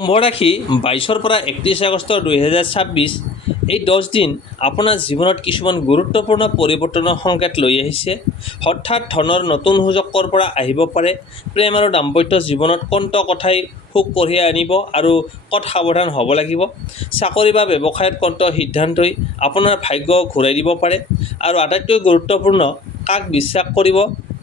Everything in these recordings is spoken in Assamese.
কুম্ভ ৰাশি 22ৰ পৰা 31 আগষ্ট 2026 এই 10 দিন আপোনাৰ জীৱনত কিছুমান গুৰুত্বপূৰ্ণ পৰিৱৰ্তনৰ সংকেত লৈ আহিছে। হঠাৎ ধনৰ নতুন সুযোগ ক'ৰ পৰা আহিব পাৰে, প্ৰেম আৰু দাম্পত্য জীৱনত কোনটো কথাই সুখ কঢ়িয়াই আনিব আৰু ক'ত সাৱধান হ'ব লাগিব, চাকৰি বা ব্যৱসায়ত কোনটো সিদ্ধান্তই আপোনাৰ ভাগ্য ঘূৰাই দিব পাৰে, আৰু আটাইতকৈ গুৰুত্বপূৰ্ণ, কাক বিশ্বাস কৰিব,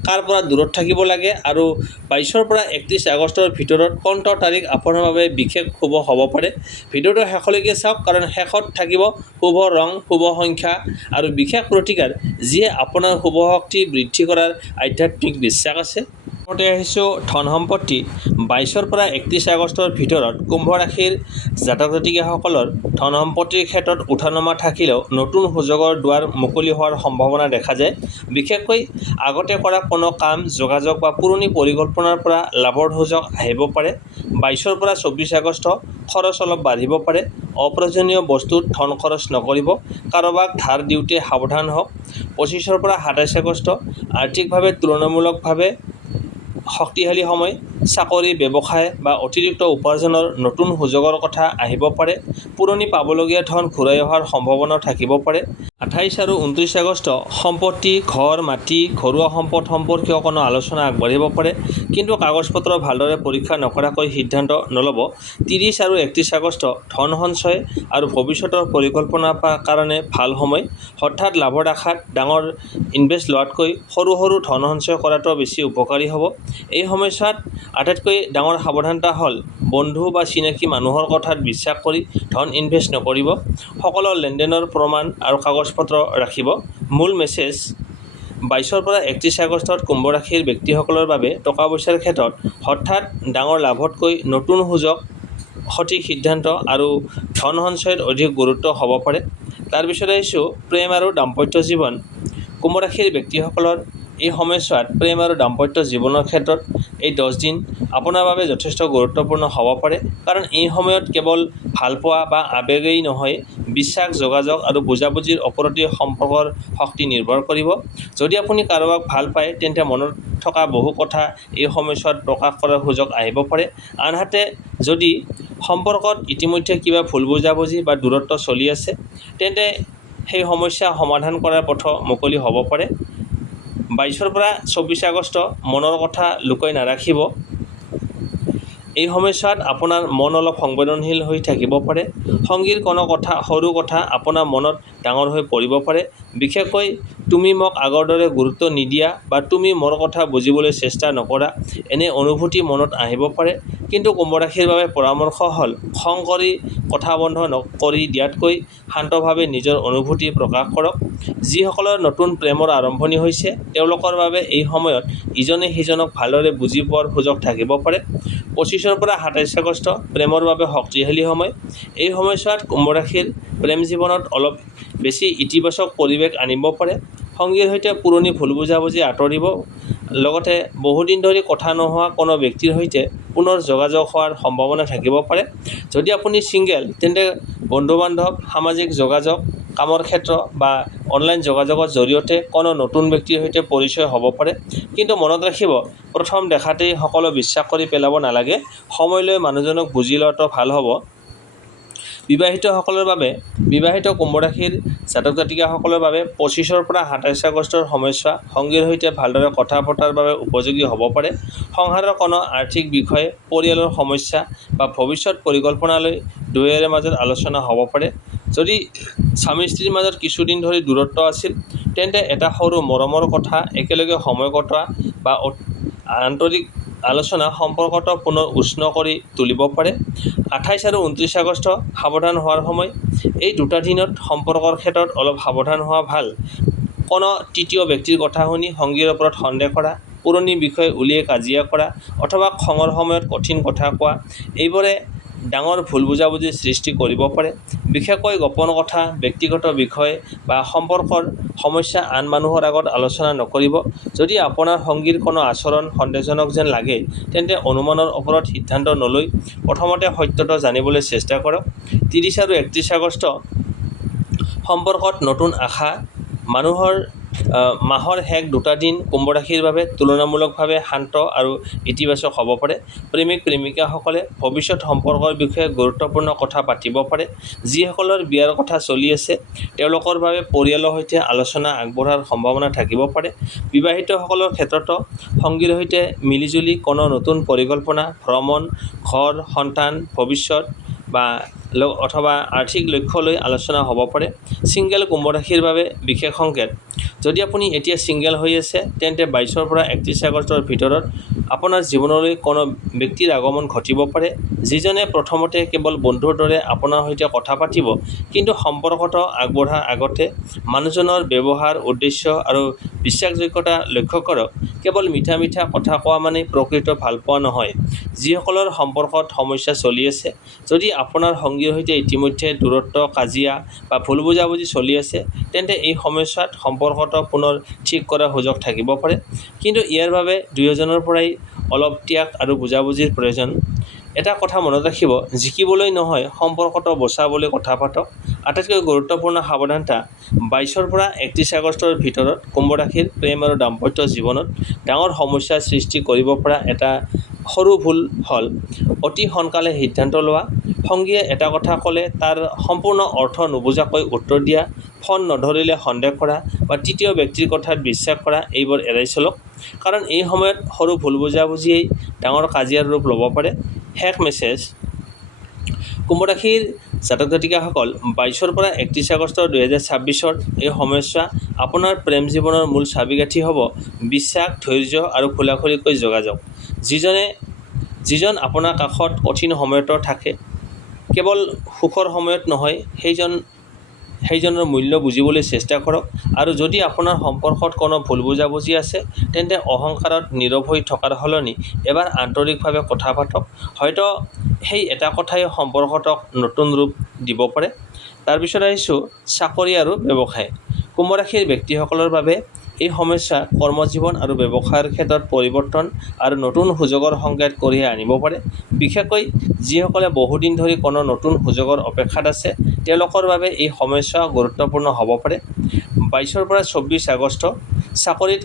কাৰ পৰা দূৰত থাকিব লাগে, আৰু 22ৰ পৰা 31 আগষ্টৰ ভিতৰত কোনটো তাৰিখ আপোনাৰ বাবে বিশেষ শুভ হ'ব পাৰে। ভিডিঅ'টো শেষলৈকে চাওক, কাৰণ শেষত থাকিব শুভ ৰং, শুভ সংখ্যা আৰু বিশেষ প্ৰতিকাৰ, যিয়ে আপোনাৰ শুভ শক্তি বৃদ্ধি কৰাৰ আধ্যাত্মিক বিশ্বাস আছে। প্ৰথমতে আহিছোঁ ধন সম্পত্তি। 22ৰ পৰা 31 আগষ্টৰ ভিতৰত কুম্ভ ৰাশিৰ জাতক জাতিকাসকলৰ ধন সম্পত্তিৰ ক্ষেত্ৰত উঠানমা থাকিলেও নতুন সুযোগৰ দুৱাৰ মুকলি হোৱাৰ সম্ভাৱনা দেখা যায়। বিশেষকৈ আগতে কৰা কোনো কাম, যোগাযোগ বা পুৰণি পৰিকল্পনাৰ পৰা লাভৰ সুযোগ আহিব পাৰে। 22ৰ পৰা 24 আগষ্ট খৰচ অলপ বাঢ়িব পাৰে। অপ্ৰয়োজনীয় বস্তুত ধন খৰচ নকৰিব। কাৰোবাক ধাৰ দিওঁতে সাৱধান হওক। 25ৰ পৰা 27 আগষ্ট আৰ্থিকভাৱে তুলনামূলকভাৱে শক্তিশালী সময়। চাকৰি, ব্যৱসায় বা অতিৰিক্ত উপাৰ্জনৰ নতুন সুযোগৰ কথা আহিব পাৰে। পুৰণি পাবলগীয়া ধন ঘূৰাই অহাৰ সম্ভাৱনাও থাকিব পাৰে। 28 আৰু 29 আগষ্ট সম্পত্তি, ঘৰ, মাটি, ঘৰুৱা সম্পদ সম্পৰ্কীয় কোনো আলোচনা আগবাঢ়িব পাৰে, কিন্তু কাগজ-পত্ৰ ভালদৰে পৰীক্ষা নকৰাকৈ সিদ্ধান্ত নল'ব। 30 আৰু 31 আগষ্ট ধন সঞ্চয় আৰু ভৱিষ্যতৰ পৰিকল্পনাৰ কাৰণে ভাল সময়। হঠাৎ লাভৰ আশাত ডাঙৰ ইনভেষ্ট লোৱাতকৈ সৰু সৰু ধন সঞ্চয় কৰাটো বেছি উপকাৰী হ'ব। এই সময়ছোৱাত আটাইতকৈ ডাঙৰ সাৱধানতা হ'ল বন্ধু বা চিনাকি মানুহৰ কথাত বিশ্বাস কৰি ধন ইনভেষ্ট নকৰিব। সকলো লেনদেনৰ প্ৰমাণ আৰু কাগজ-পত্ৰ ৰাখিব। মূল মেছেজ: 22ৰ পৰা 31 আগষ্টত কুম্ভ ৰাশিৰ ব্যক্তিসকলৰ বাবে টকা-পইচাৰ ক্ষেত্ৰত হঠাৎ ডাঙৰ লাভতকৈ নতুন সুযোগ, সঠিক সিদ্ধান্ত আৰু ধন সঞ্চয়ত অধিক গুৰুত্ব হ'ব পাৰে। তাৰপিছত আহিছোঁ প্ৰেম আৰু দাম্পত্য জীৱন। কুম্ভ ৰাশিৰ ব্যক্তিসকলৰ এই সময়ছোৱাত প্ৰেম আৰু দাম্পত্য জীৱনৰ ক্ষেত্ৰত এই 10 দিন আপোনাৰ বাবে যথেষ্ট গুৰুত্বপূৰ্ণ হ'ব পাৰে, কাৰণ এই সময়ত কেৱল ভালপোৱা বা আৱেগেই নহয়, বিশ্বাস, যোগাযোগ আৰু বুজাবুজিৰ ওপৰতে সম্পৰ্কৰ শক্তি নিৰ্ভৰ কৰিব। যদি আপুনি কাৰোবাক ভাল পায়, তেন্তে মনত থকা বহু কথা এই সময়ছোৱাত প্ৰকাশ কৰাৰ সুযোগ আহিব পাৰে। আনহাতে, যদি সম্পৰ্কত ইতিমধ্যে কিবা ভুল বুজাবুজি বা দূৰত্ব চলি আছে, তেন্তে সেই সমস্যা সমাধান কৰাৰ পথ মুকলি হ'ব পাৰে। 22ৰ পৰা 24 আগষ্ট মনৰ কথা লুকুৱাই নাৰাখিব। এই সময়ছোৱাত আপোনাৰ মন অলপ সংবেদনশীল হৈ থাকিব পাৰে। সঙ্গীৰ কোনো কথা, সৰু কথা আপোনাৰ মনত ডাঙৰ হৈ পৰিব পাৰে। বিশেষকৈ তুমি মোক আগৰ দৰে গুৰুত্ব নিদিয়া বা তুমি মোৰ কথা বুজিবলৈ চেষ্টা নকৰা, এনে অনুভূতি মনত আহিব পাৰে। কিন্তু কুম্ভ ৰাশিৰ বাবে পৰামৰ্শ হ'ল খং কৰি কথা বন্ধ কৰি দিয়াতকৈ শান্তভাৱে নিজৰ অনুভূতি প্ৰকাশ কৰক। যিসকলৰ নতুন প্ৰেমৰ আৰম্ভণি হৈছে, তেওঁলোকৰ বাবে এই সময়ত ইজনে সিজনক ভালদৰে বুজি পোৱাৰ সুযোগ থাকিব পাৰে। 25ৰ পৰা 27 আগষ্ট প্ৰেমৰ বাবে শক্তিশালী সময়। এই সময়ছোৱাত কুম্ভ ৰাশিৰ প্ৰেম জীৱনত অলপ বেছি ইতিবাচক পৰিৱেশ আনিব পাৰে। সঙ্গীৰ সৈতে পুৰণি ভুল বুজাবুজি আঁতৰিব। লগতে বহুদিন ধৰি কথা নোহোৱা কোনো ব্যক্তিৰ সৈতে পুনৰ যোগাযোগ হোৱাৰ সম্ভাৱনা থাকিব পাৰে। যদি আপুনি ছিংগল, তেন্তে বন্ধু-বান্ধৱ, সামাজিক যোগাযোগ, কামৰ ক্ষেত্ৰ বা অনলাইন যোগাযোগৰ জৰিয়তে কোনো নতুন ব্যক্তিৰ সৈতে পৰিচয় হ'ব পাৰে। কিন্তু মনত ৰাখিব, প্ৰথম দেখাতেই সকলো বিশ্বাস কৰি পেলাব নালাগে। সময় লৈ মানুহজনক বুজি লোৱাটো ভাল হ'ব। বিবাহিতসকলৰ বাবে, বিবাহিত কুম্ভ ৰাশিৰ জাতক জাতিকাসকলৰ বাবে 25ৰ পৰা 27 আগষ্টৰ সময়ছোৱা সঙ্গীৰ সৈতে ভালদৰে কথা পতাৰ বাবে উপযোগী হ'ব পাৰে। সংসাৰৰ কোনো আৰ্থিক বিষয়, পৰিয়ালৰ সমস্যা বা ভৱিষ্যত পৰিকল্পনালৈ দুয়োৰে মাজত আলোচনা হ'ব পাৰে। যদি স্বামী-স্ত্ৰীৰ মাজত কিছুদিন ধৰি দূৰত্ব আছিল, তেন্তে এটা সৰু মৰমৰ কথা, একেলগে সময় কটোৱা বা আন্তৰিক আলোচনা সম্পৰ্কটো পুনৰ উষ্ণ কৰি তুলিব পাৰে। 28 আৰু 29 আগষ্ট সাৱধান হোৱাৰ সময়। এই দুটা দিনত সম্পৰ্কৰ ক্ষেত্ৰত অলপ সাৱধান হোৱা ভাল। কোনো তৃতীয় ব্যক্তিৰ কথা শুনি সঙ্গীৰ ওপৰত সন্দেহ কৰা, পুৰণি বিষয় উলিয়াই কাজিয়া কৰা অথবা খঙৰ সময়ত কঠিন কথা কোৱা, এইবোৰে ডাঙৰ ভুল বুজাবুজিৰ সৃষ্টি কৰিব পাৰে। বিশেষকৈ গোপন কথা, ব্যক্তিগত বিষয় বা সম্পৰ্কৰ সমস্যা আন মানুহৰ আগত আলোচনা নকৰিব। যদি আপোনাৰ সঙ্গীৰ কোনো আচৰণ সন্দেহজনক যেন লাগে, তেন্তে অনুমানৰ ওপৰত সিদ্ধান্ত নলৈ প্ৰথমতে সত্যটো জানিবলৈ চেষ্টা কৰক। 30 আৰু 31 আগষ্ট সম্পৰ্কত নতুন আশা। মানুহৰ মাহৰ শেষ দুটা দিন কুম্ভ ৰাশিৰ বাবে তুলনামূলকভাৱে শান্ত আৰু ইতিবাচক হ'ব পাৰে। প্ৰেমিক প্ৰেমিকাসকলে ভৱিষ্যত সম্পৰ্কৰ বিষয়ে গুৰুত্বপূৰ্ণ কথা পাতিব পাৰে। যিসকলৰ বিয়াৰ কথা চলি আছে তেওঁলোকৰ বাবে পৰিয়ালৰ সৈতে আলোচনা আগবঢ়াৰ সম্ভাৱনা থাকিব পাৰে। বিবাহিতসকলৰ ক্ষেত্ৰতো সংগীৰ সৈতে মিলিজুলি কোনো নতুন পৰিকল্পনা, ভ্ৰমণ, ঘৰ, সন্তান, ভৱিষ্যত অথবা আৰ্থিক লক্ষ্য লৈ আলোচনা হ'ব পাৰে। ছিংগেল কুম্ভ ৰাশিৰ বাবে বিশেষ সংকেত: যদি আপুনি এতিয়া ছিংগেল হৈ আছে তেন্তে 22 পৰা 31 আগষ্টৰ ভিতৰত আপোনাৰ জীৱনলৈ কোনো ব্যক্তিৰ আগমন ঘটিব পাৰে, যিজনে প্ৰথমতে কেৱল বন্ধুৰ দৰে আপোনাৰ সৈতে কথা পাতিব, কিন্তু সম্পৰ্কটো আগবঢ়াৰ আগতে মানুহজনৰ ব্যৱহাৰ, উদ্দেশ্য আৰু বিশ্বাসযোগ্যতা লক্ষ্য কৰক। কেৱল মিঠা মিঠা কথা কোৱা মানেই প্ৰকৃত ভালপোৱা নহয়। যিসকলৰ সম্পৰ্কত সমস্যা চলি আছে, যদি আপোনাৰ সংগীৰ সৈতে ইতিমধ্যে দূৰত্ব, কাজিয়া বা ভুল বুজাবুজি চলি আছে, তেন্তে এই সময়ছোৱাত সম্পৰ্কটো পুনৰ ঠিক কৰাৰ সুযোগ থাকিব পাৰে। কিন্তু ইয়াৰ বাবে দুয়োজনৰ পৰাই অলপ ত্যাগ আৰু বুজাবুজিৰ প্ৰয়োজন। এটা কথা মনত ৰাখিব, জিকিবলৈ নহয়, সম্পৰ্কটো বচাবলৈ কথা পাতক। আটাইতকৈ গুৰুত্বপূৰ্ণ সাৱধানতা: 22 পৰা 31 আগষ্টৰ ভিতৰত কুম্ভ ৰাশিৰ প্ৰেম আৰু দাম্পত্য জীৱনত ডাঙৰ সমস্যাৰ সৃষ্টি কৰিব পৰা এটা সৰু ভুল হ'ল অতি সোনকালে সিদ্ধান্ত লোৱা। সংগীয়ে এটা কথা ক'লে তাৰ সম্পূৰ্ণ অৰ্থ নুবুজাকৈ উত্তৰ দিয়া, ফোন নধৰিলে সন্দেহ কৰা বা তৃতীয় ব্যক্তিৰ কথাত বিশ্বাস কৰা, এইবোৰ এৰাই চলক। কাৰণ এই সময়ত সৰু ভুল বুজাবুজিয়েই ডাঙৰ কাজিয়াৰ ৰূপ ল'ব পাৰে। শেষ মেছেজ: কুম্ভ ৰাশিৰ জাতক জাতিকাসকল, 22 পৰা 31 আগষ্ট 2026 এই সময়ছোৱা আপোনাৰ প্ৰেম জীৱনৰ মূল চাবিকাঠি হ'ব বিশ্বাস, ধৈৰ্য আৰু খোলাখুলিকৈ যোগাযোগ। যিজন আপোনাৰ কাষত কঠিন সময়তো থাকে, কেৱল সুখৰ সময়ত নহয়, সেইজনৰ মূল্য বুজিবলৈ চেষ্টা কৰক। আৰু যদি আপোনাৰ সম্পৰ্কত কোনো ভুল বুজাবুজি আছে, তেন্তে অহংকাৰত নীৰৱ হৈ থকাৰ সলনি এবাৰ আন্তৰিকভাৱে কথা পাতক। হয়তো সেই এটা কথাই সম্পৰ্কটোক নতুন ৰূপ দিব পাৰে। তাৰপিছত আহিছোঁ চাকৰি আৰু ব্যৱসায়। কুম্ভ ৰাশিৰ ব্যক্তিসকলৰ বাবে এই সময়ছোৱা কৰ্মজীৱন আৰু ব্যৱসায়ৰ ক্ষেত্ৰত পৰিৱৰ্তন আৰু নতুন সুযোগৰ সংকেত কঢ়িয়াই আনিব পাৰে। বিশেষকৈ যিসকলে বহুদিন ধৰি কোনো নতুন সুযোগৰ অপেক্ষাত আছে, তেওঁলোকৰ বাবে এই সময়ছোৱা গুৰুত্বপূৰ্ণ হ'ব পাৰে। 22 পৰা 24 আগষ্ট চাকৰিত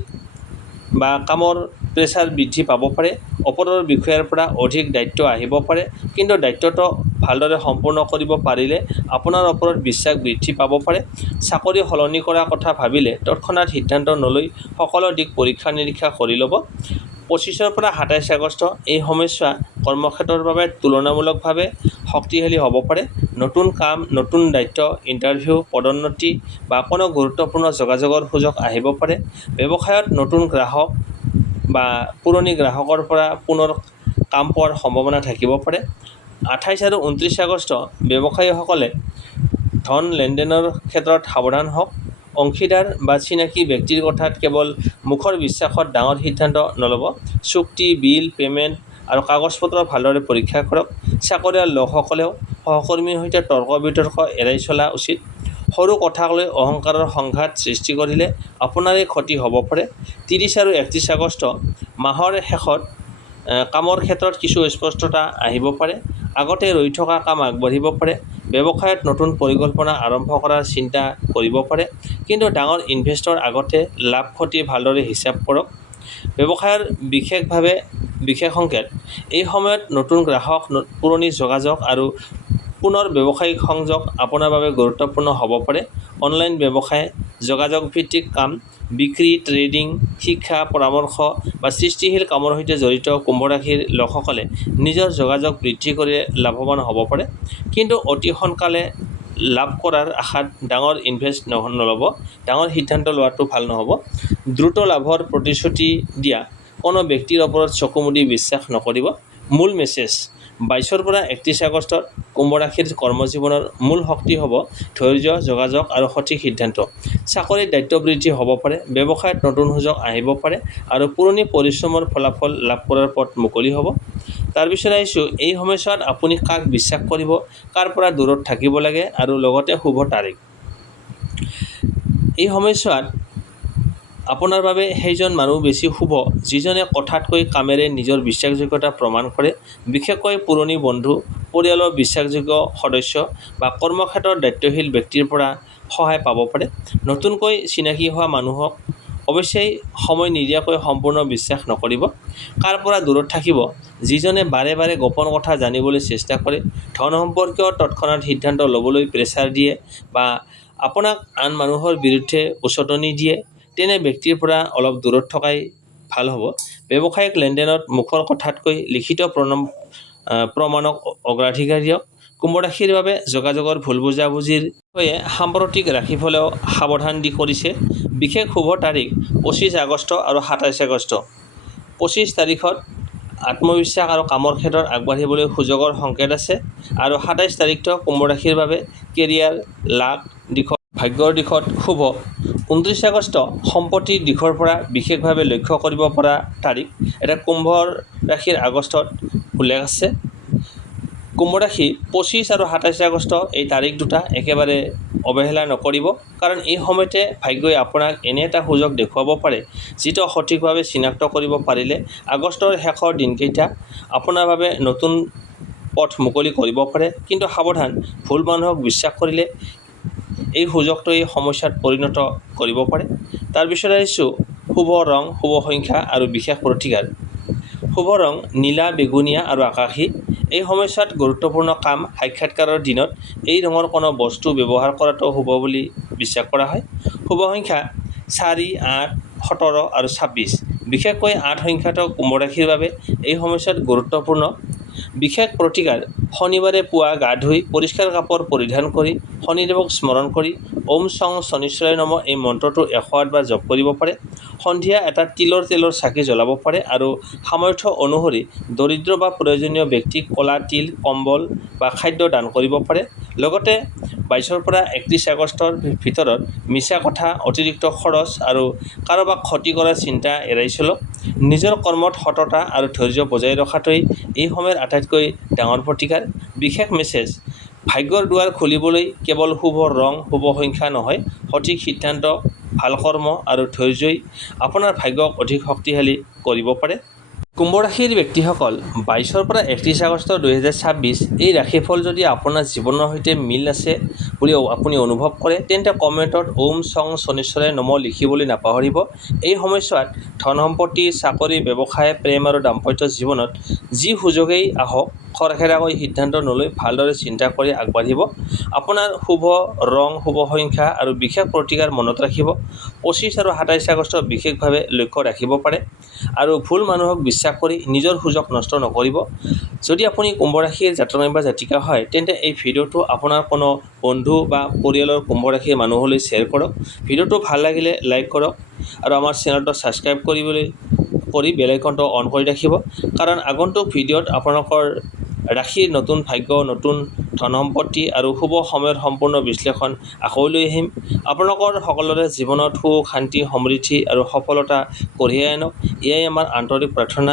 বা কামৰ প্ৰেছাৰ বৃদ্ধি পাব পাৰে। ওপৰৰ বিষয়াৰ পৰা অধিক দায়িত্ব আহিব পাৰে, কিন্তু দায়িত্বটো ভালদৰে সম্পূৰ্ণ কৰিব পাৰিলে আপোনাৰ ওপৰত বিশ্বাস বৃদ্ধি পাব পাৰে। চাকৰি সলনি কৰাৰ কথা ভাবিলে তৎক্ষণাত সিদ্ধান্ত নলৈ সকলো দিশ পৰীক্ষা নিৰীক্ষা কৰি ল'ব। 25 পৰা 27 আগষ্ট এই সময়ছোৱা কৰ্মক্ষেত্ৰৰ বাবে তুলনামূলকভাৱে শক্তিশালী হ'ব পাৰে। নতুন কাম, নতুন দায়িত্ব, ইণ্টাৰভিউ, পদোন্নতি বা কোনো গুৰুত্বপূৰ্ণ যোগাযোগৰ সুযোগ আহিব পাৰে। ব্যৱসায়ত নতুন গ্ৰাহক বা পুৰণি গ্ৰাহকৰ পৰা পুনৰ কাম পোৱাৰ সম্ভাৱনা থাকিব পাৰে। 28 আৰু 29 আগষ্ট ব্যৱসায়ীসকলে ধন লেনদেনৰ ক্ষেত্ৰত সাৱধান হওক। অংশীদাৰ বা চিনাকি ব্যক্তিৰ কথাত কেৱল মুখৰ বিশ্বাসত ডাঙৰ সিদ্ধান্ত নল'ব। চুক্তি, বিল, পে'মেণ্ট আৰু কাগজ-পত্ৰ ভালদৰে পৰীক্ষা কৰক। চাকৰিয়াল লোকসকলেও সহকৰ্মীৰ সৈতে তৰ্ক বিতৰ্ক এৰাই চলা উচিত। সৰু কথাক লৈ অহংকাৰৰ সংঘাত সৃষ্টি কৰিলে আপোনাৰেই ক্ষতি হ'ব পাৰে। 30 আৰু 31 আগষ্ট মাহৰ শেষত কামৰ ক্ষেত্ৰত কিছু স্পষ্টতা আহিব পাৰে। আগতে ৰৈ থকা কাম আগবাঢ়িব পাৰে। ব্যৱসায়ত নতুন পৰিকল্পনা আৰম্ভ কৰাৰ চিন্তা কৰিব পাৰে, কিন্তু ডাঙৰ ইনভেষ্টৰ আগতে লাভ ক্ষতি ভালদৰে হিচাপ কৰক। ব্যৱসায়ৰ বিশেষ সংকেত: এই সময়ত নতুন গ্ৰাহক, পুৰণি যোগাযোগ আৰু পুনৰ ব্যৱসায়িক সংযোগ আপোনাৰ বাবে গুৰুত্বপূৰ্ণ হ'ব পাৰে। অনলাইন ব্যৱসায়, যোগাযোগ ভিত্তিক কাম, বিক্ৰী, ট্ৰেডিং, শিক্ষা, পৰামৰ্শ বা সৃষ্টিশীল কামৰ সৈতে জড়িত কুম্ভ ৰাশিৰ লোকসকলে নিজৰ যোগাযোগ বৃদ্ধি কৰি লাভৱান হ'ব পাৰে। কিন্তু অতি সোনকালে লাভ কৰাৰ আশাত ডাঙৰ ইনভেষ্ট নল'ব। ডাঙৰ সিদ্ধান্ত লোৱাটো ভাল নহ'ব। দ্ৰুত লাভৰ প্ৰতিশ্ৰুতি দিয়া কোনো ব্যক্তিৰ ওপৰত চকু মুদি বিশ্বাস নকৰিব। মূল মেছেজ: 22 পৰা 31 আগষ্টত কুম্ভ ৰাশিৰ কৰ্মজীৱনৰ মূল শক্তি হ'ব ধৈৰ্য, যোগাযোগ আৰু সঠিক সিদ্ধান্ত। চাকৰিত দায়িত্ব বৃদ্ধি হ'ব পাৰে, ব্যৱসায়ত নতুন সুযোগ আহিব পাৰে আৰু পুৰণি পৰিশ্ৰমৰ ফলাফল লাভ কৰাৰ পথ মুকলি হ'ব। তাৰপিছত আহিছোঁ এই সময়ছোৱাত আপুনি কাক বিশ্বাস কৰিব, কাৰ পৰা দূৰত থাকিব লাগে আৰু লগতে শুভ তাৰিখ। এই সময়ছোৱাত আপোনাৰ বাবে সেইজন মানুহ বেছি শুভ যিজনে কথাতকৈ কামেৰে নিজৰ বিশ্বাসযোগ্যতা প্ৰমাণ কৰে। বিশেষকৈ পুৰণি বন্ধু, পৰিয়ালৰ বিশ্বাসযোগ্য সদস্য বা কৰ্মক্ষেত্ৰৰ দায়িত্বশীল ব্যক্তিৰ পৰা সহায় পাব পাৰে। নতুনকৈ চিনাকি হোৱা মানুহক অৱশ্যেই সময় নিদিয়াকৈ সম্পূৰ্ণ বিশ্বাস নকৰিব। কাৰ পৰা দূৰত থাকিব? যিজনে বাৰে বাৰে গোপন কথা জানিবলৈ চেষ্টা কৰে, ধন সম্পৰ্কীয় তৎক্ষণাত সিদ্ধান্ত ল'বলৈ প্ৰেছাৰ দিয়ে বা আপোনাক আন মানুহৰ বিৰুদ্ধে উচতনি দিয়ে, তেনে ব্যক্তিৰ পৰা অলপ দূৰত থকাই ভাল হ'ব। ব্যৱসায়িক লেনদেনত মুখৰ কথাতকৈ লিখিত প্ৰমাণক অগ্ৰাধিকাৰ দিয়ক। কুম্ভ ৰাশিৰ বাবে যোগাযোগৰ ভুল বুজাবুজিৰ বিষয়ে সাম্প্ৰতিক ৰাশিফলেও সাৱধান কৰিছে। বিশেষ শুভ তাৰিখ 25 আগষ্ট আৰু 27 আগষ্ট। 25 তাৰিখত আত্মবিশ্বাস আৰু কামৰ ক্ষেত্ৰত আগবাঢ়িবলৈ সুযোগৰ সংকেত আছে আৰু 27 তাৰিখটো কুম্ভ ৰাশিৰ বাবে কেৰিয়াৰ, লাক দিশত, ভাগ্যৰ দিশত শুভ। 29 আগষ্ট সম্পত্তিৰ দিশৰ পৰা বিশেষভাৱে লক্ষ্য কৰিব পৰা তাৰিখ। এটা কুম্ভ ৰাশিৰ আগষ্টত উল্লেখ আছে। কুম্ভ ৰাশি 25 আৰু 27 আগষ্ট এই তাৰিখ দুটা একেবাৰে অৱহেলা নকৰিব, কাৰণ এই সময়তে ভাগ্যই আপোনাক এনে এটা সুযোগ দেখুৱাব পাৰে যিটো সঠিকভাৱে চিনাক্ত কৰিব পাৰিলে আগষ্টৰ শেষৰ দিনকেইটা আপোনাৰ বাবে নতুন পথ মুকলি কৰিব পাৰে। কিন্তু সাৱধান, ভুল মানুহক বিশ্বাস কৰিলে এই সুযোগটোৱে সমস্যাত পৰিণত কৰিব পাৰে। তাৰ পিছত আহিছোঁ শুভ ৰং, শুভ সংখ্যা আৰু বিশেষ প্ৰতিকাৰ। শুভ ৰং নীলা, বেগুনীয়া আৰু আকাশী। এই সময়ছোৱাত গুৰুত্বপূৰ্ণ কাম, সাক্ষাৎকাৰৰ দিনত এই ৰঙৰ কোনো বস্তু ব্যৱহাৰ কৰাটো শুভ বুলি বিশ্বাস কৰা হয়। শুভ সংখ্যা 4, 8, 17 আৰু 26। বিশেষকৈ 8 সংখ্যাটো কুম্ভ ৰাশিৰ বাবে এই সময়ছোৱাত গুৰুত্বপূৰ্ণ। বিশেষ প্ৰতিকাৰ, শনিবাৰে পুৱা গা ধুই পৰিষ্কাৰ কাপোৰ পৰিধান কৰি শনিদেৱক স্মৰণ কৰি ওম সং শনিশ্চৰায় নমঃ এই মন্ত্ৰটো 108 বাৰ জপ কৰিব পাৰে। সন্ধিয়া এটা তিলৰ তেলৰ চাকি জ্বলাব পাৰে আৰু সামৰ্থ্য অনুসৰি দৰিদ্ৰ বা প্ৰয়োজনীয় ব্যক্তিক ক'লা তিল, কম্বল বা খাদ্য দান কৰিব পাৰে। লগতে 22 পৰা 31 আগষ্টৰ ভিতৰত মিছা কথা, অতিৰিক্ত খৰচ আৰু কাৰোবাক ক্ষতি কৰাৰ চিন্তা এৰাই চলক। নিজৰ কৰ্মত সততা আৰু ধৈৰ্য বজাই ৰখাটোৱেই এই সময়ৰ আটাইতকৈ ডাঙৰ প্ৰতিকাৰ। বিশেষ মেছেজ, ভাগ্যৰ দুৱাৰ খুলিবলৈ কেৱল শুভ ৰং, শুভ সংখ্যা নহয়, সঠিক সিদ্ধান্ত, ভাল কৰ্ম আৰু ধৈৰ্যই আপোনাৰ ভাগ্যক অধিক শক্তিশালী কৰিব পাৰে। কুম্ভ ৰাশিৰ ব্যক্তিসকল 22 পৰা 31 আগষ্ট 2026 এই ৰাশিফল যদি আপোনাৰ জীৱনৰ সৈতে মিল আছে বুলি আপুনি অনুভৱ কৰে, তেন্তে কমেণ্টত ওম সং শনিশ্চৰায় নমঃ লিখিবলৈ নাপাহৰিব। এই সময়ছোৱাত ধন সম্পত্তি, চাকৰি, ব্যৱসায়, প্ৰেম আৰু দাম্পত্য জীৱনত যি সুযোগেই আহক খৰখেৰাকৈ সিদ্ধান্ত নলৈ ভালদৰে চিন্তা কৰি আগবাঢ়িব। আপোনাৰ শুভ ৰং, শুভ সংখ্যা আৰু বিশেষ প্ৰতিকাৰ মনত ৰাখিব। 25 আৰু 27 আগষ্ট বিশেষভাৱে লক্ষ্য ৰাখিব পাৰে আৰু ভুল মানুহক বিশ্বাস কৰি নিজৰ সুযোগ নষ্ট নকৰিব। যদি আপুনি কুম্ভ ৰাশিৰ জাতক বা জাতিকা হয়, তেন্তে এই ভিডিঅ'টো আপোনাৰ কোনো বন্ধু বা পৰিয়ালৰ কুম্ভ ৰাশিৰ মানুহলৈ শ্বেয়াৰ কৰক। ভিডিঅ'টো ভাল লাগিলে লাইক কৰক আৰু আমাৰ চেনেলটো ছাবস্ক্ৰাইব কৰি বেল আইকনটো অন কৰি ৰাখিব, কাৰণ আগন্তুক ভিডিঅ'ত আপোনালোকৰ ৰাশিৰ নতুন ভাগ্য, নতুন ধন সম্পত্তি আৰু শুভ সময়ৰ সম্পূৰ্ণ বিশ্লেষণ আকৌ লৈ আহিম। আপোনালোকৰ সকলোৰে জীৱনত সুখ, শান্তি, সমৃদ্ধি আৰু সফলতা কঢ়িয়াই আনক, এয়াই আমাৰ আন্তৰিক প্ৰাৰ্থনা।